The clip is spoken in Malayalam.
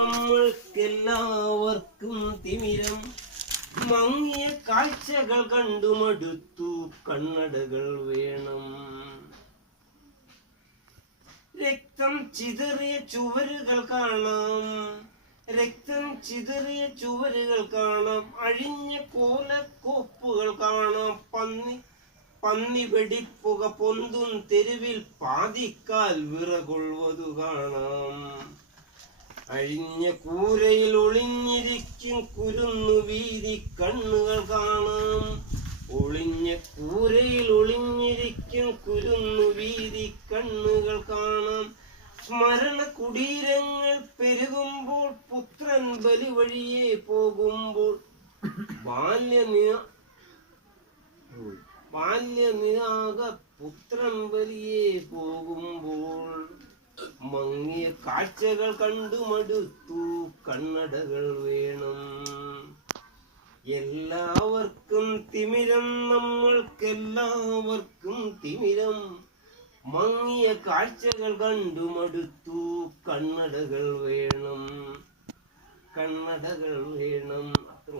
നമ്മൾക്കെല്ലാവർക്കും തിമിരം. മങ്ങിയ കാഴ്ചകൾ കണ്ടുമടുത്തു, കണ്ണടകൾ വേണം. രക്തം ചിതറിയ ചുവരുകൾ കാണാം, രക്തം ചിതറിയ ചുവരുകൾ കാണാം. അഴിഞ്ഞ കോലക്കോപ്പുകൾ കാണാം. പന്നി വെടിപ്പുക പൊന്തും തെരുവിൽ പാതിക്കാൽ വിറകൊള്ളുവതു കാണാം. അഴിഞ്ഞ കൂരയിൽ ഒളിഞ്ഞിരിക്കും കുരുന്നു വീതി കണ്ണുകൾ കാണാം. ഒളിഞ്ഞ കൂരയിൽ ഒളിഞ്ഞിരിക്കും കുരുന്നു വീതി കണ്ണുകൾ കാണാം. സ്മരണ കുടീരങ്ങൾ പെരുകുമ്പോൾ, പുത്രൻ ബലി വഴിയെ പോകുമ്പോൾ, ബാല്യനിരാഗ പുത്രൻ ബലിയെ പോകുമ്പോൾ, മങ്ങിയ കാഴ്ചകൾ കണ്ടുമടുത്തു, കണ്ണടകൾ വേണം. എല്ലാവർക്കും തിമിരം, നമ്മൾക്കെല്ലാവർക്കും തിമിരം. മങ്ങിയ കാഴ്ചകൾ കണ്ടുമടുത്തു, കണ്ണടകൾ വേണം, കണ്ണടകൾ വേണം. അത്ര